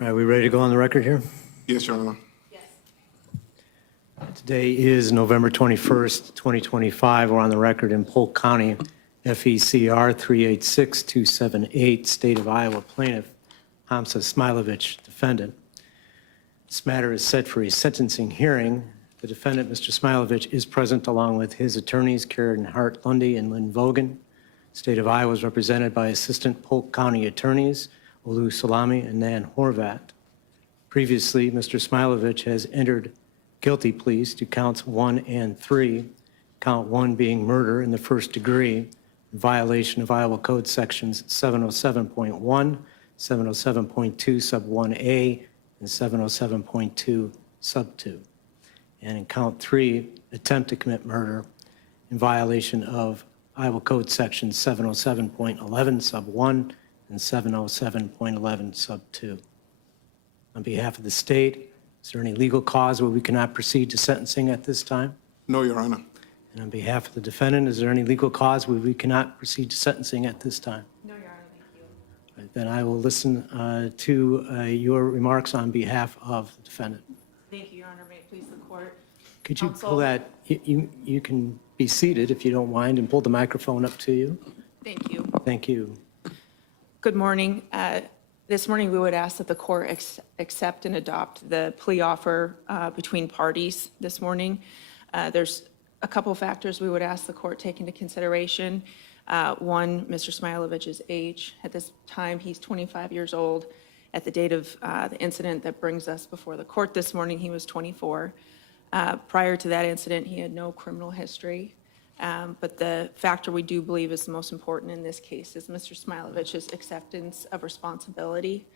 All right, we ready to go on the record here? Yes, Your Honor. Today is November 21st, 2025. We're on the record in Polk County, FECR 386278, State of Iowa plaintiff, Hamza Smajlovic, defendant. This matter is set for a sentencing hearing. The defendant, Mr. Smajlovic, is present along with his attorneys, Karen Hart Lundy and Lynn Vogan. State of Iowa is represented by Assistant Polk County Attorneys, Olu Salami and Nan Horvat. Previously, Mr. Smajlovic has entered guilty pleas to counts 1 and 3, count 1 being murder in the first degree, in violation of Iowa Code sections 707.1, 707.2 sub 1A, and 707.2 sub 2. And in count 3, attempt to commit murder in violation of Iowa Code section 707.11 sub 1 and 707.11 sub 2. On behalf of the state, is there any legal cause where we cannot proceed to sentencing at this time? No, Your Honor. And on behalf of the defendant, is there any legal cause where we cannot proceed to sentencing at this time? No, Your Honor, thank you. Right, then I will listen to your remarks on behalf of the defendant. Thank you, Your Honor. May it please the court. Could you Counsel. pull that, you can be seated if you don't mind, and pull the microphone up to you. Thank you. Thank you. Good morning. This morning, we would ask that the court accept and adopt the plea offer between parties this morning. There's a couple factors we would ask the court take into consideration. One, Mr. Smajlovic's age. At this time, he's 25 years old. At the date of the incident that brings us before the court this morning, he was 24. Prior to that incident, he had no criminal history. But the factor we do believe is the most important in this case is Mr. Smajlovic's acceptance of responsibility.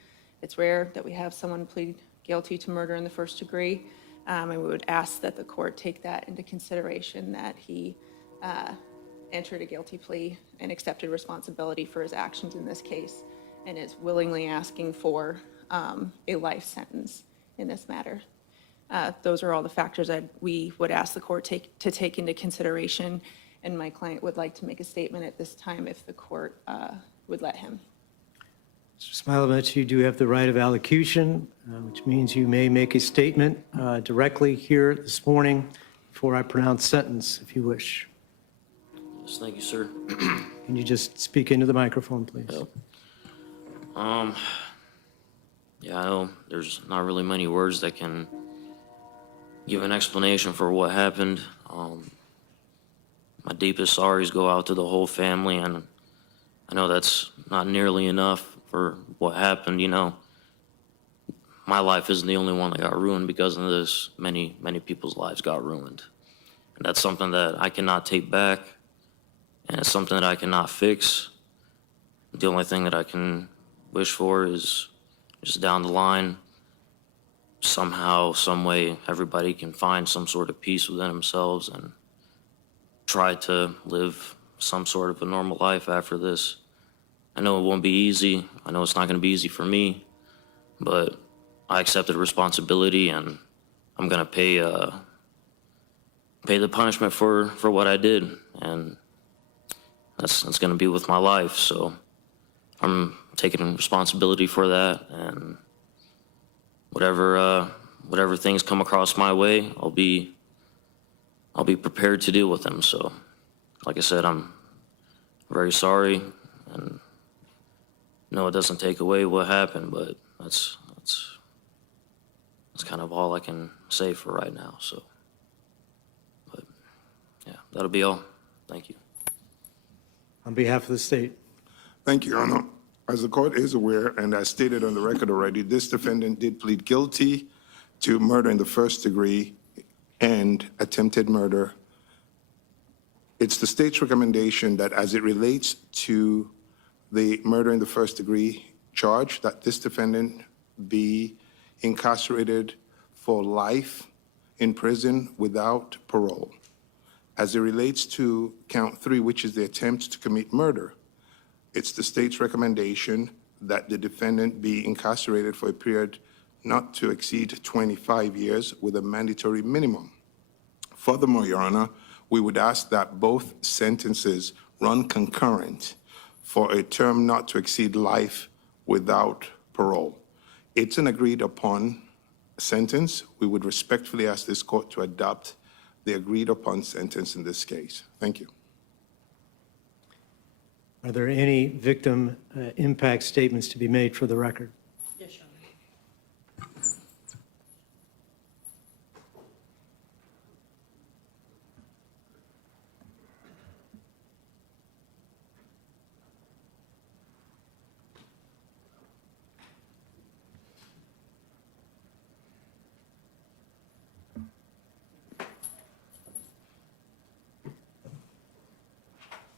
It's rare that we have someone plead guilty to murder in the first degree, and we would ask that the court take that into consideration, that he entered a guilty plea and accepted responsibility for his actions in this case, and is willingly asking for a life sentence in this matter. Those are all the factors that we would ask the court to take into consideration, and my client would like to make a statement at this time if the court would let him. Mr. Smajlovic, you do have the right of allocution, which means you may make a statement directly here this morning before I pronounce sentence, if you wish. Yes, thank you, sir. Can you just speak into the microphone, please? Yep. Yeah, I know there's not really many words that can give an explanation for what happened. My deepest sorries go out to the whole family, and I know that's not nearly enough for what happened. You know, my life isn't the only one that got ruined because of this. Many people's lives got ruined, and that's something that I cannot take back, and it's something that I cannot fix. The only thing that I can wish for is just down the line, somehow, some way, everybody can find some sort of peace within themselves and try to live some sort of a normal life after this. I know it won't be easy. I know it's not going to be easy for me, but I accepted responsibility, and I'm going to pay the punishment for what I did, and that's going to be with my life. So I'm taking responsibility for that, and whatever things come across my way, I'll be prepared to deal with them. So, like I said, I'm very sorry, and no, it doesn't take away what happened, but that's kind of all I can say for right now. So, but yeah, that'll be all. Thank you. On behalf of the state. Thank you, Your Honor. As the court is aware, and as stated on the record already, this defendant did plead guilty to murder in the first degree and attempted murder. It's the state's recommendation that as it relates to the murder in the first degree charge, that this defendant be incarcerated for life in prison without parole. As it relates to count 3, which is the attempt to commit murder, it's the state's recommendation that the defendant be incarcerated for a period not to exceed 25 years with a mandatory minimum. Furthermore, Your Honor, we would ask that both sentences run concurrent for a term not to exceed life without parole. It's an agreed-upon sentence. We would respectfully ask this court to adopt the agreed-upon sentence in this case. Thank you. Are there any victim impact statements to be made for the record? Yes, Your Honor.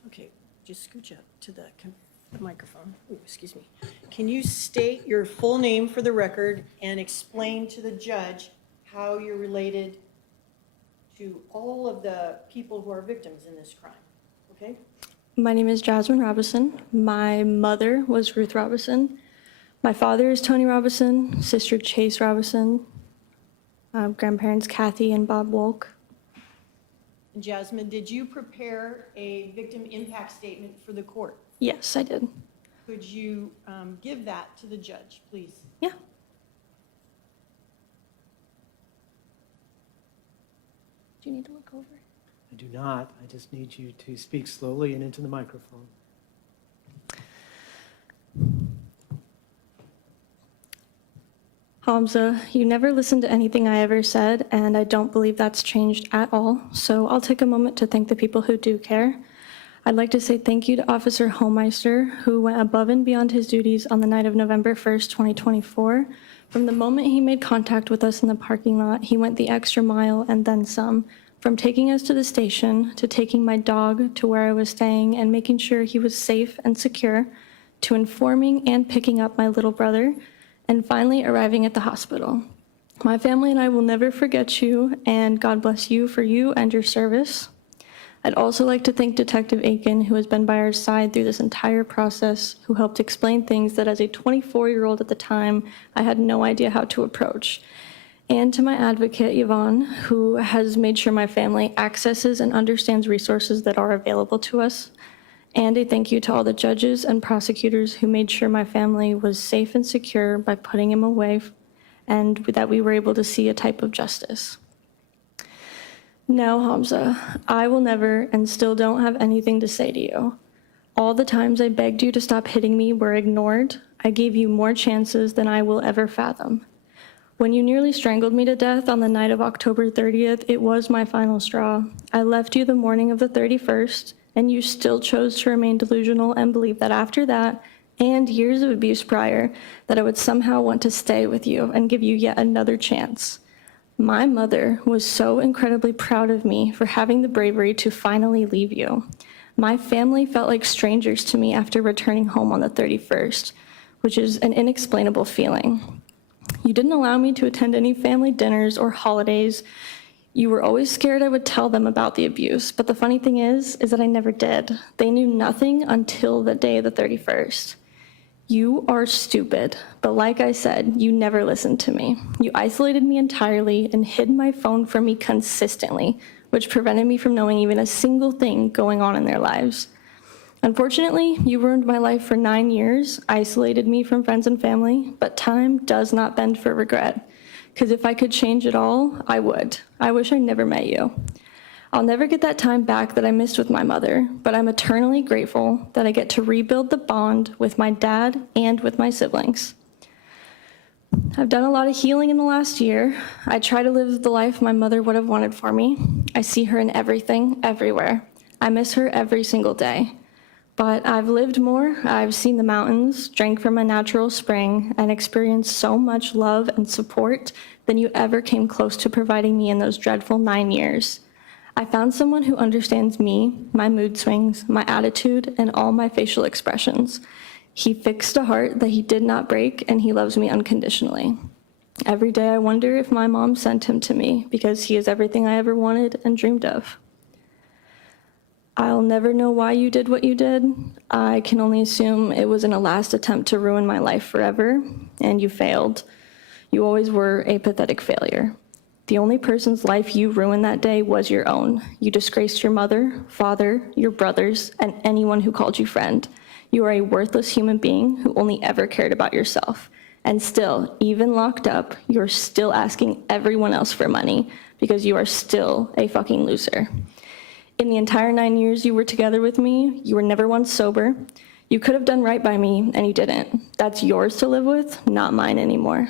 Okay, just scooch up to the microphone. Ooh, excuse me. Can you state your full name for the record and explain to the judge how you're related to all of the people who are victims in this crime? Okay? My name is Jasmine Robison. My mother was Ruth Robison. My father is Tony Robison, sister Chase Robison, grandparents Kathy and Bob Wolk. And Jasmine, did you prepare a victim impact statement for the court? Yes, I did. Could you give that to the judge, please? Yeah. Do you need to look over? I do not. I just need you to speak slowly and into the microphone. Hamza, you never listened to anything I ever said, and I don't believe that's changed at all. So I'll take a moment to thank the people who do care. I'd like to say thank you to Officer Homeister, who went above and beyond his duties on the night of November 1st, 2024. From the moment he made contact with us in the parking lot, he went the extra mile and then some, from taking us to the station, to taking my dog to where I was staying and making sure he was safe and secure, to informing and picking up my little brother, and finally arriving at the hospital. My family and I will never forget you, and God bless you for you and your service. I'd also like to thank Detective Aiken, who has been by our side through this entire process, who helped explain things that as a 24-year-old at the time, I had no idea how to approach. And to my advocate, Yvonne, who has made sure my family accesses and understands resources that are available to us. And a thank you to all the judges and prosecutors who made sure my family was safe and secure by putting him away, and that we were able to see a type of justice. Now, Hamza, I will never and still don't have anything to say to you. All the times I begged you to stop hitting me were ignored. I gave you more chances than I will ever fathom. When you nearly strangled me to death on the night of October 30th, it was my final straw. I left you the morning of the 31st, and you still chose to remain delusional and believe that after that, and years of abuse prior, that I would somehow want to stay with you and give you yet another chance. My mother was so incredibly proud of me for having the bravery to finally leave you. My family felt like strangers to me after returning home on the 31st, which is an inexplainable feeling. You didn't allow me to attend any family dinners or holidays. You were always scared I would tell them about the abuse, but the funny thing is that I never did. They knew nothing until the day of the 31st. You are stupid, but like I said, you never listened to me. You isolated me entirely and hid my phone from me consistently, which prevented me from knowing even a single thing going on in their lives. Unfortunately, you ruined my life for 9 years, isolated me from friends and family, but time does not bend for regret. Because if I could change it all, I would. I wish I never met you. I'll never get that time back that I missed with my mother, but I'm eternally grateful that I get to rebuild the bond with my dad and with my siblings. I've done a lot of healing in the last year. I try to live the life my mother would have wanted for me. I see her in everything, everywhere. I miss her every single day. But I've lived more, I've seen the mountains, drank from a natural spring, and experienced so much love and support than you ever came close to providing me in those dreadful 9 years. I found someone who understands me, my mood swings, my attitude, and all my facial expressions. He fixed a heart that he did not break, and he loves me unconditionally. Every day I wonder if my mom sent him to me, because he is everything I ever wanted and dreamed of. I'll never know why you did what you did. I can only assume it was in a last attempt to ruin my life forever, and you failed. You always were a pathetic failure. The only person's life you ruined that day was your own. You disgraced your mother, father, your brothers, and anyone who called you friend. You are a worthless human being who only ever cared about yourself. And still, even locked up, you're still asking everyone else for money because you are still a fucking loser. In the entire 9 years you were together with me, you were never once sober. You could have done right by me, and you didn't. That's yours to live with, not mine anymore.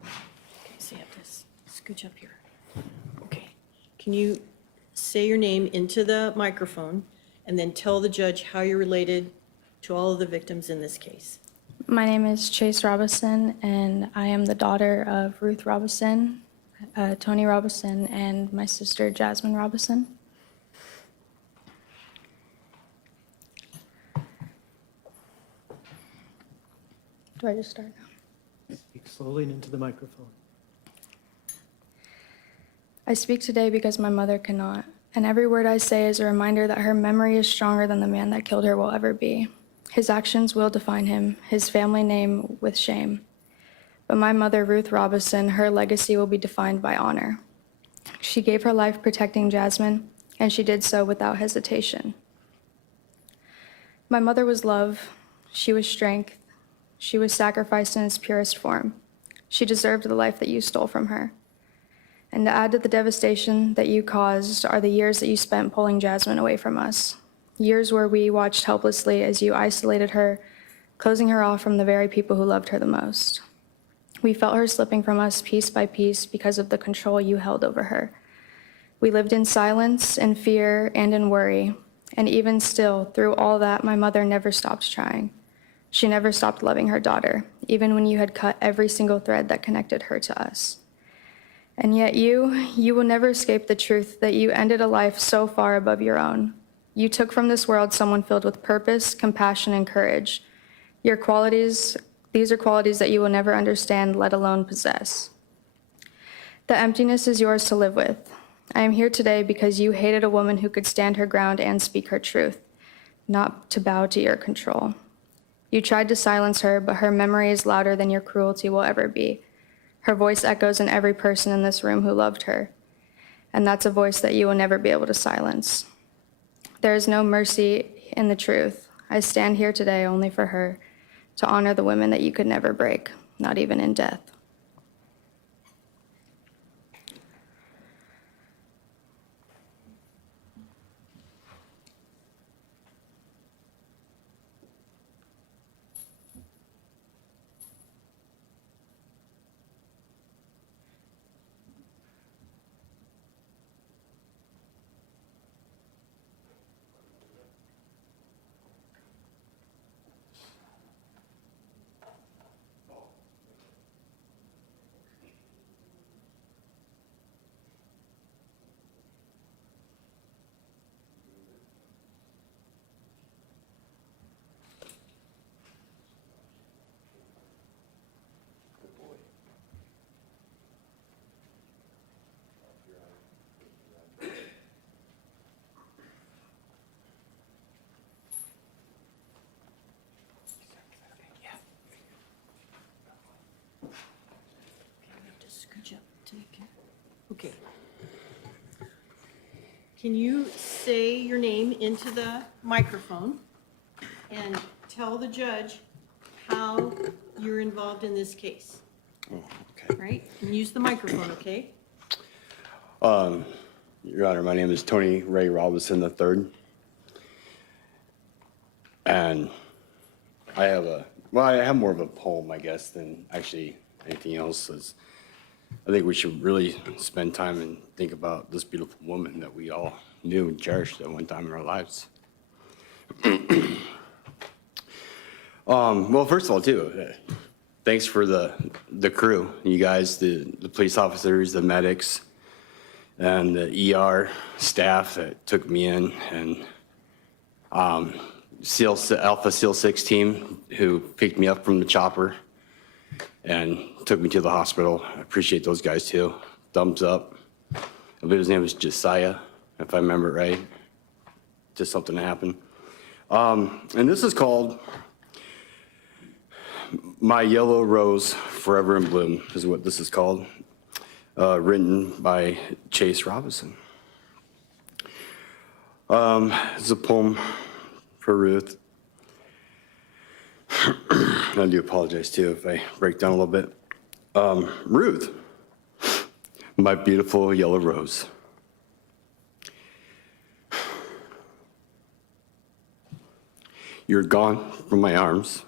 Okay, so you have to scooch up here. Okay. Can you say your name into the microphone and then tell the judge how you're related to all of the victims in this case? My name is Chase Robison, and I am the daughter of Ruth Robison, Tony Robison, and my sister Jasmine Robison. Do I just start now? Speak slowly and into the microphone. I speak today because my mother cannot, and every word I say is a reminder that her memory is stronger than the man that killed her will ever be. His actions will define him, his family name with shame. But my mother, Ruth Robison, her legacy will be defined by honor. She gave her life protecting Jasmine, and she did so without hesitation. My mother was love, she was strength, she was sacrificed in its purest form. She deserved the life that you stole from her. And to add to the devastation that you caused are the years that you spent pulling Jasmine away from us. Years where we watched helplessly as you isolated her, closing her off from the very people who loved her the most. We felt her slipping from us piece by piece because of the control you held over her. We lived in silence, in fear, and in worry. And even still, through all that, my mother never stopped trying. She never stopped loving her daughter, even when you had cut every single thread that connected her to us. And yet you will never escape the truth that you ended a life so far above your own. You took from this world someone filled with purpose, compassion, and courage. These are qualities that you will never understand, let alone possess. The emptiness is yours to live with. I am here today because you hated a woman who could stand her ground and speak her truth, not to bow to your control. You tried to silence her, but her memory is louder than your cruelty will ever be. Her voice echoes in every person in this room who loved her, and that's a voice that you will never be able to silence. There is no mercy in the truth. I stand here today only for her, to honor the women that you could never break, not even in death. Okay. Can you say your name into the microphone and tell the judge how you're involved in this case? Oh, okay. Right? And use the microphone, okay? Your Honor, my name is Tony Ray Robison III. And I have more of a poem, I guess, than actually anything else. I think we should really spend time and think about this beautiful woman that we all knew and cherished at one time in our lives. Well, first of all, too, thanks for the crew, you guys, the police officers, the medics, and the ER staff that took me in and Alpha SEAL 6 team who picked me up from the chopper and took me to the hospital. I appreciate those guys too. Thumbs up. I believe his name was Josiah, if I remember it right. Just something that happened. And this is called My Yellow Rose Forever in Bloom, is what this is called. Written by Chase Robison. It's a poem for Ruth. I do apologize too if I break down a little bit. Ruth, my beautiful yellow rose. You're gone from my arms,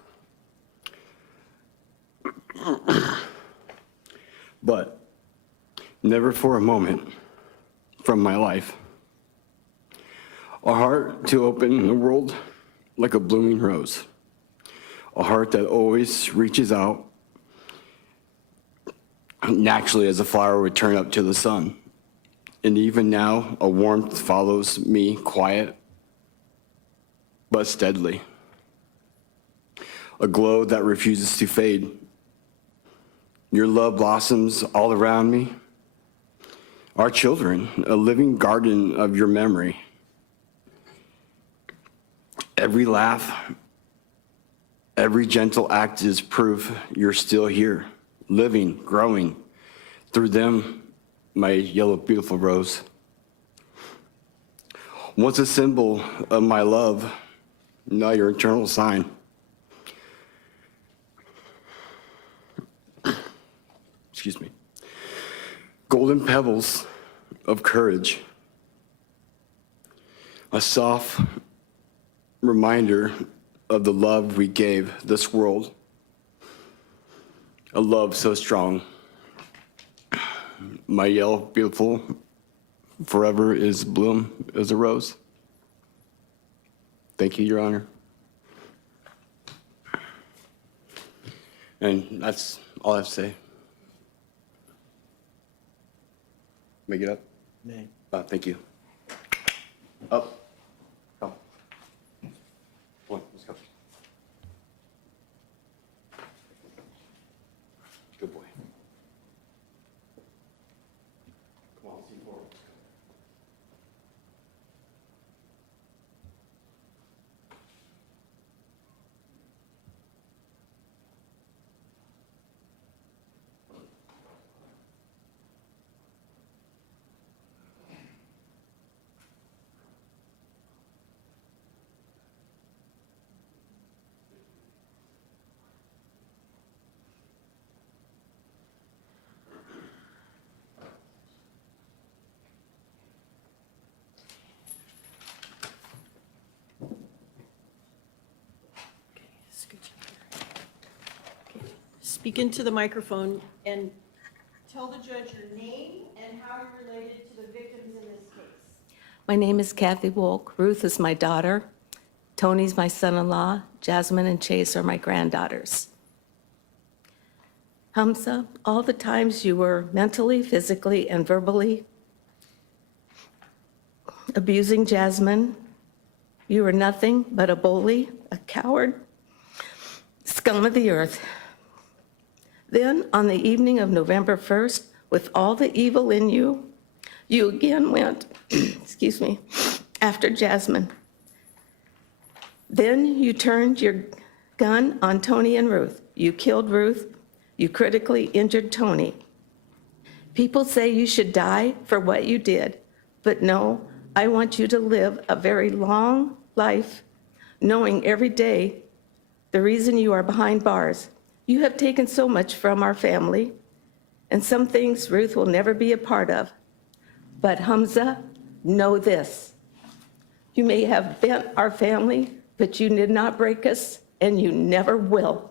but never for a moment from my life. A heart to open the world like a blooming rose. A heart that always reaches out naturally as a flower would turn up to the sun. And even now, a warmth follows me, quiet but steadily. A glow that refuses to fade. Your love blossoms all around me. Our children, a living garden of your memory. Every laugh, every gentle act is proof you're still here, living, growing. Through them, my yellow, beautiful rose. Once a symbol of my love, now your eternal sign. Excuse me. Golden pebbles of courage. A soft reminder of the love we gave this world. A love so strong. My yellow, beautiful, forever is bloom as a rose. Thank you, Your Honor. And that's all I have to say. Make it up? Nay. Thank you. Up. Come. Come on, let's go. Good boy. Come on, let's see forward. Speak into the microphone and tell the judge your name and how you're related to the victims in this case. My name is Kathy Wolk. Ruth is my daughter. Tony's my son-in-law. Jasmine and Chase are my granddaughters. Hamza, all the times you were mentally, physically, and verbally abusing Jasmine, you were nothing but a bully, a coward, scum of the earth. Then, on the evening of November 1st, with all the evil in you, you again went, excuse me, after Jasmine. Then you turned your gun on Tony and Ruth. You killed Ruth. You critically injured Tony. People say you should die for what you did, but no, I want you to live a very long life, knowing every day the reason you are behind bars. You have taken so much from our family, and some things Ruth will never be a part of. But Hamza, know this. You may have bent our family, but you did not break us, and you never will.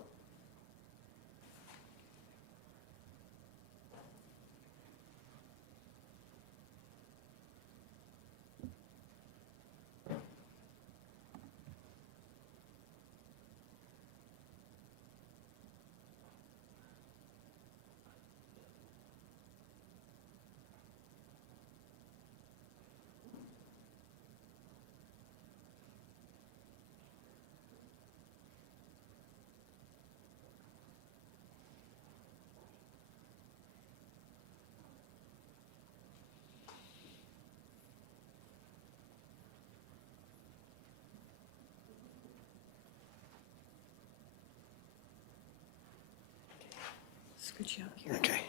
Scooch you out here. Okay.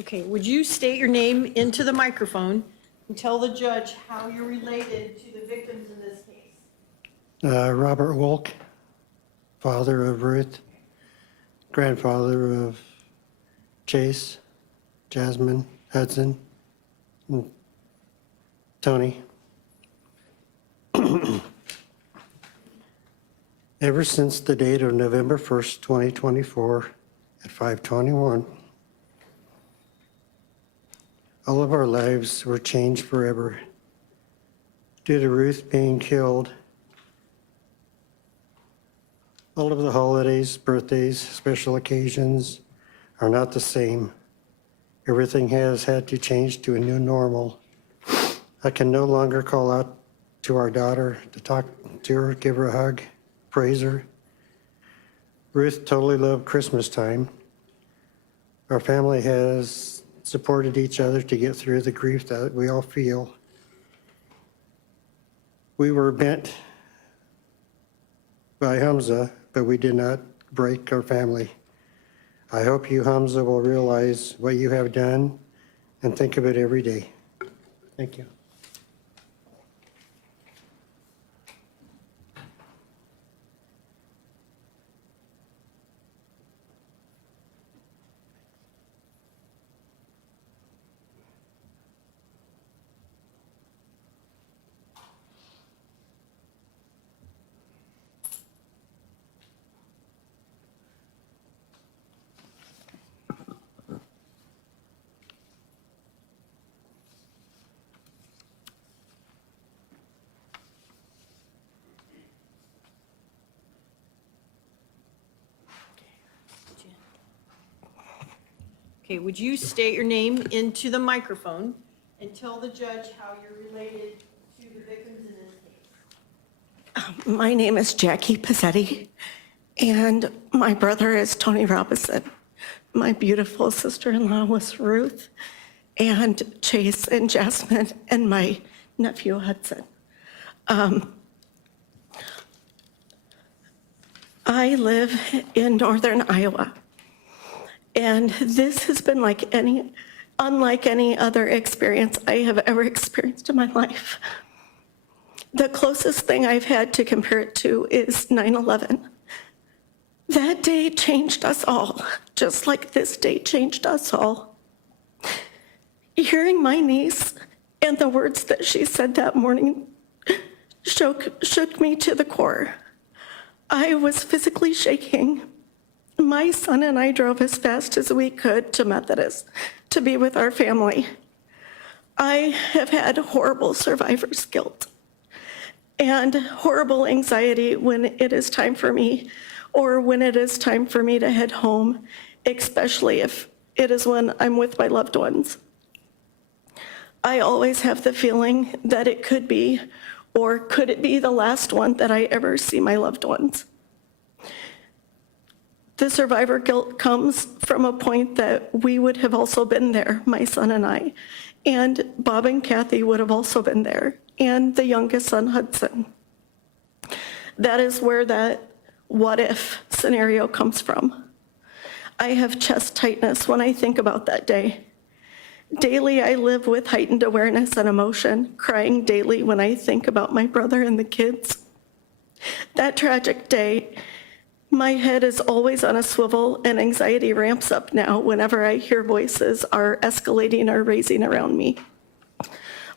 Okay, would you state your name into the microphone and tell the judge how you're related to the victims in this case? Robert Wolk, father of Ruth, grandfather of Chase, Jasmine, Hudson, and Tony. Ever since the date of November 1st, 2024 at 5:21, all of our lives were changed forever due to Ruth being killed. All of the holidays, birthdays, special occasions are not the same. Everything has had to change to a new normal. I can no longer call out to our daughter to talk to her, give her a hug, praise her. Ruth totally loved Christmas time. Our family has supported each other to get through the grief that we all feel. We were bent by Hamza, but we did not break our family. I hope you, Hamza, will realize what you have done and think of it every day. Thank you. Okay, would you state your name into the microphone and tell the judge how you're related to the victims in this case? My name is Jackie Pizzetti, and my brother is Tony Robison. My beautiful sister-in-law was Ruth, and Chase and Jasmine, and my nephew Hudson. I live in northern Iowa, and this has been unlike any other experience I have ever experienced in my life. The closest thing I've had to compare it to is 9/11. That day changed us all, just like this day changed us all. Hearing my niece and the words that she said that morning shook me to the core. I was physically shaking. My son and I drove as fast as we could to Methodist to be with our family. I have had horrible survivor's guilt and horrible anxiety when it is time for me, or when it is time for me to head home, especially if it is when I'm with my loved ones. I always have the feeling that it could be, or could it be the last one that I ever see my loved ones. The survivor guilt comes from a point that we would have also been there, my son and I, and Bob and Kathy would have also been there, and the youngest son, Hudson. That is where that what if scenario comes from. I have chest tightness when I think about that day. Daily, I live with heightened awareness and emotion, crying daily when I think about my brother and the kids. That tragic day, my head is always on a swivel, and anxiety ramps up now whenever I hear voices are escalating or raising around me.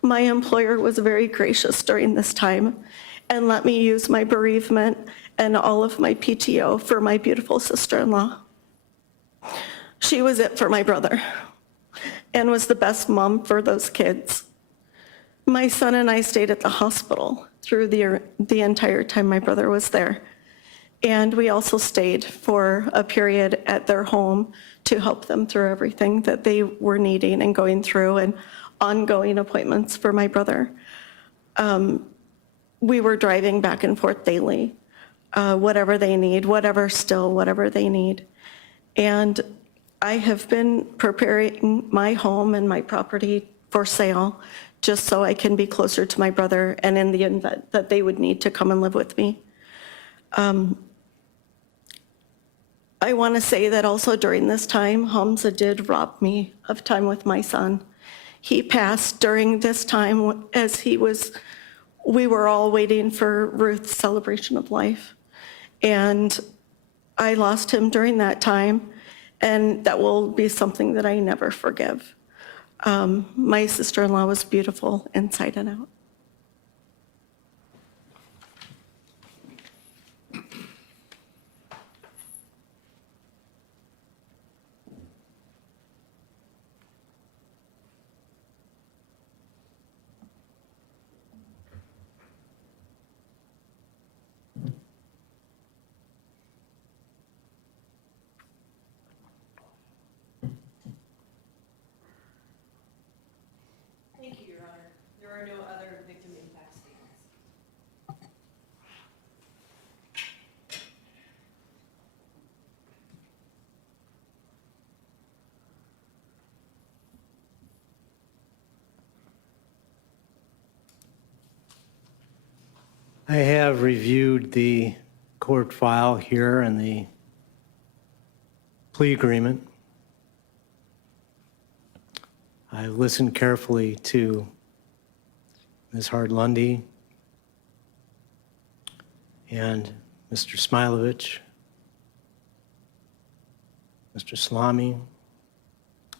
My employer was very gracious during this time and let me use my bereavement and all of my PTO for my beautiful sister-in-law. She was it for my brother and was the best mom for those kids. My son and I stayed at the hospital through the entire time my brother was there. And we also stayed for a period at their home to help them through everything that they were needing and going through, and ongoing appointments for my brother. We were driving back and forth daily, whatever they need, whatever they need. And I have been preparing my home and my property for sale just so I can be closer to my brother, and in the event that they would need to come and live with me. I want to say that also during this time, Hamza did rob me of time with my son. He passed during this time as we were all waiting for Ruth's celebration of life. And I lost him during that time, and that will be something that I never forgive. My sister-in-law was beautiful inside and out. Thank you, Your Honor. There are no other victim impact statements. I have reviewed the court file here and the plea agreement. I listened carefully to Ms. Hart-Lundy and Mr. Smajlovic, Mr. Salami.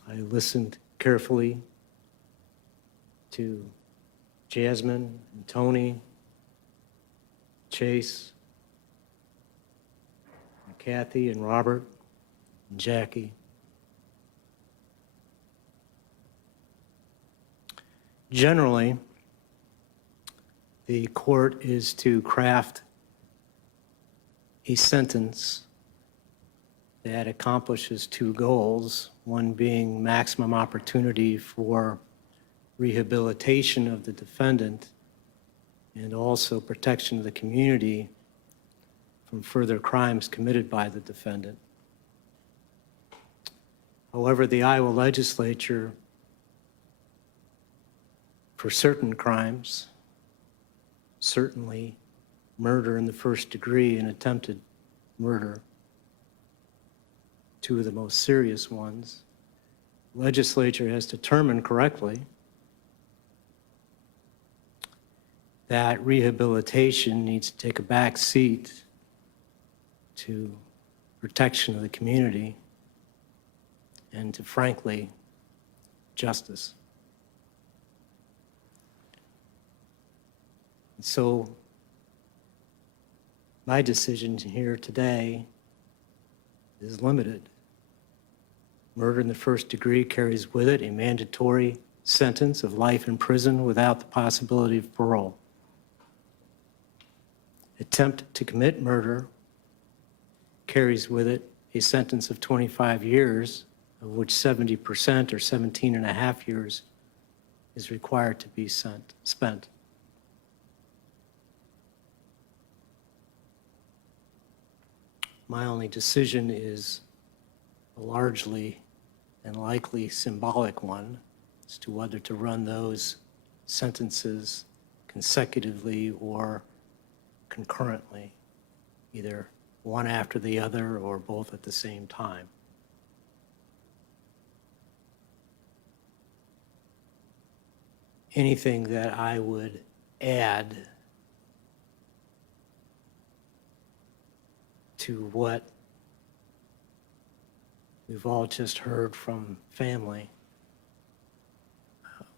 I listened carefully to Jasmine and Tony, Chase, and Kathy and Robert and Jackie. Generally, the court is to craft a sentence that accomplishes two goals, one being maximum opportunity for rehabilitation of the defendant and also protection of the community from further crimes committed by the defendant. However, the Iowa legislature, for certain crimes, certainly murder in the first degree and attempted murder, two of the most serious ones, the legislature has determined correctly that rehabilitation needs to take a back seat to protection of the community and to, frankly, justice. And so my decision here today is limited. Murder in the first degree carries with it a mandatory sentence of life in prison without the possibility of parole. Attempt to commit murder carries with it a sentence of 25 years, of which 70% or 17 and a half years is required to be spent. My only decision is a largely and likely symbolic one as to whether to run those sentences consecutively or concurrently, either one after the other or both at the same time. Anything that I would add to what we've all just heard from family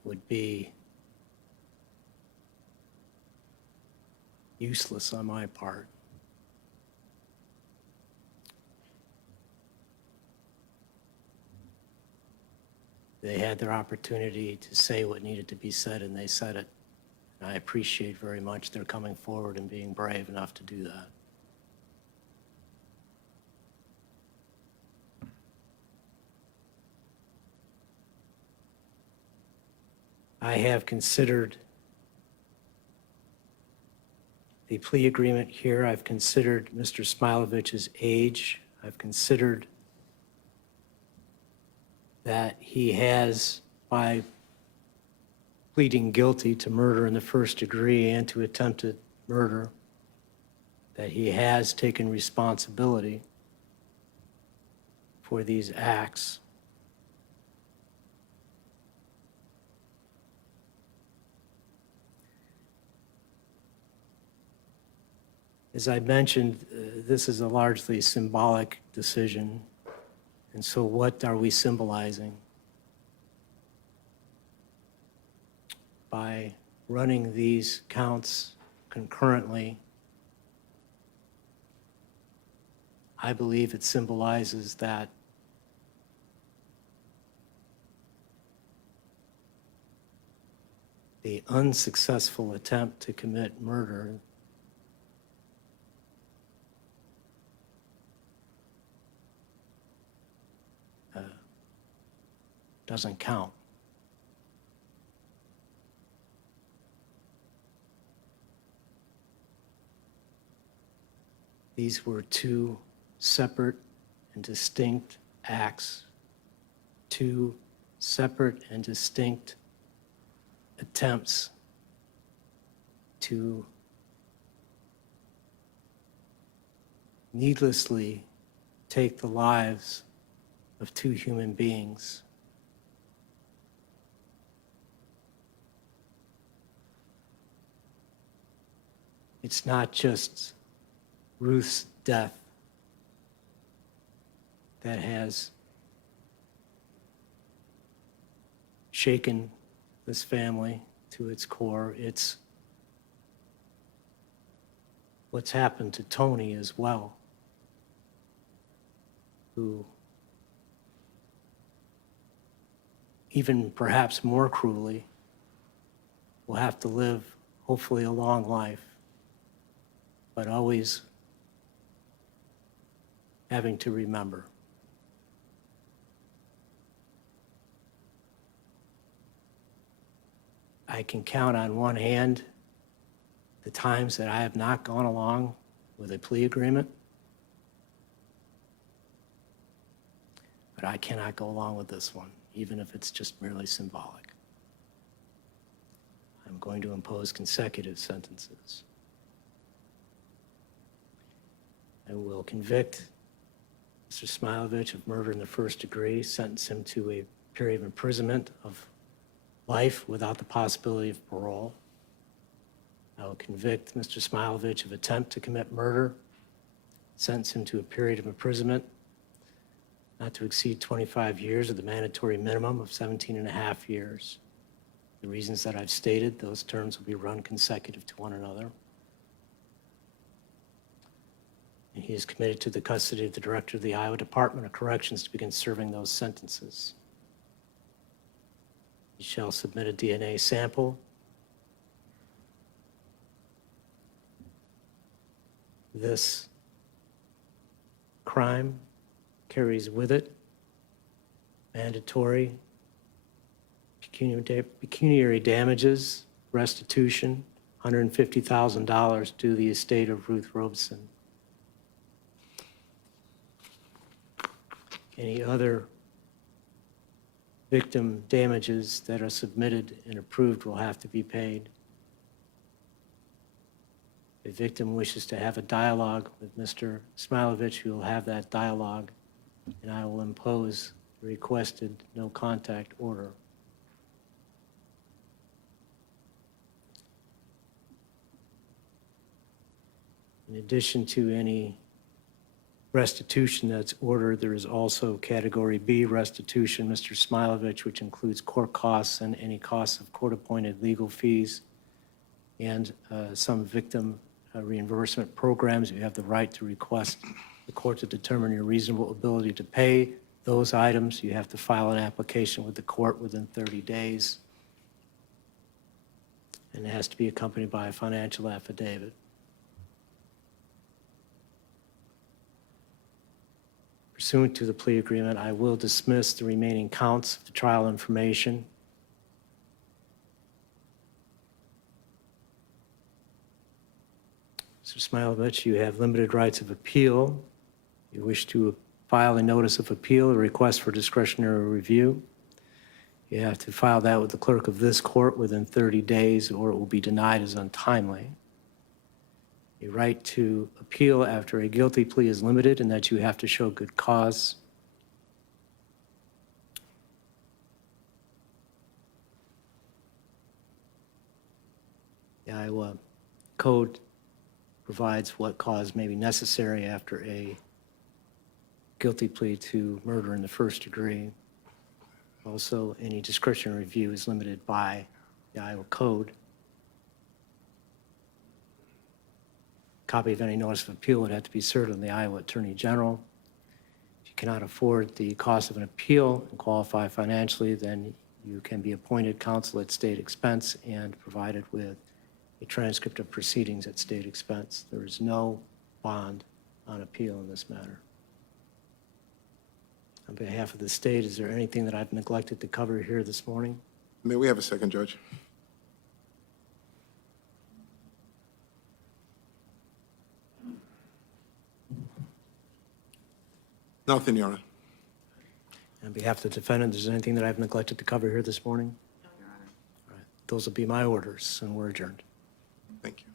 would be useless on my part. They had their opportunity to say what needed to be said, and they said it. And I appreciate very much their coming forward and being brave enough to do that. I have considered the plea agreement here. I've considered Mr. Smajlovic's age. I've considered that he has, by pleading guilty to murder in the first degree and to attempted murder, that he has taken responsibility. for these acts. As I mentioned, this is a largely symbolic decision. And so what are we symbolizing? By running these counts concurrently, I believe it symbolizes that the unsuccessful attempt to commit murder doesn't count. These were two separate and distinct acts, two separate and distinct attempts to needlessly take the lives of two human beings. It's not just Ruth's death that has shaken this family to its core. It's what's happened to Tony as well, who even perhaps more cruelly will have to live, hopefully, a long life, but always having to remember. I can count on one hand the times that I have not gone along with a plea agreement, but I cannot go along with this one, even if it's just merely symbolic. I'm going to impose consecutive sentences. I will convict Mr. Smajlovic of murder in the first degree, sentence him to a period of imprisonment of life without the possibility of parole. I will convict Mr. Smajlovic of attempt to commit murder, sentence him to a period of imprisonment not to exceed 25 years or the mandatory minimum of 17 and a half years. The reasons that I've stated, those terms will be run consecutive to one another. And he is committed to the custody of the Director of the Iowa Department of Corrections to begin serving those sentences. He shall submit a DNA sample. This crime carries with it mandatory pecuniary damages, restitution, $150,000 to the estate of Ruth Robison. Any other victim damages that are submitted and approved will have to be paid. If a victim wishes to have a dialogue with Mr. Smajlovic, we will have that dialogue, and I will impose the requested no contact order. In addition to any restitution that's ordered, there is also Category B restitution, Mr. Smajlovic, which includes court costs and any costs of court-appointed legal fees and some victim reimbursement programs. You have the right to request the court to determine your reasonable ability to pay those items. You have to file an application with the court within 30 days. And it has to be accompanied by a financial affidavit. Pursuant to the plea agreement, I will dismiss the remaining counts of the trial information. Mr. Smajlovic, you have limited rights of appeal. You wish to file a notice of appeal, a request for discretionary review. You have to file that with the clerk of this court within 30 days, or it will be denied as untimely. A right to appeal after a guilty plea is limited in that you have to show good cause. The Iowa Code provides what cause may be necessary after a guilty plea to murder in the first degree. Also, any discretionary review is limited by the Iowa Code. Copy of any notice of appeal would have to be served on the Iowa Attorney General. If you cannot afford the cost of an appeal and qualify financially, then you can be appointed counsel at state expense and provided with a transcript of proceedings at state expense. There is no bond on appeal in this matter. On behalf of the state, is there anything that I've neglected to cover here this morning? May we have a second, Judge? Nothing, Your Honor. On behalf of the defendant, is there anything that I've neglected to cover here this morning? No, Your Honor. All right. Those will be my orders, and we're adjourned. Thank you.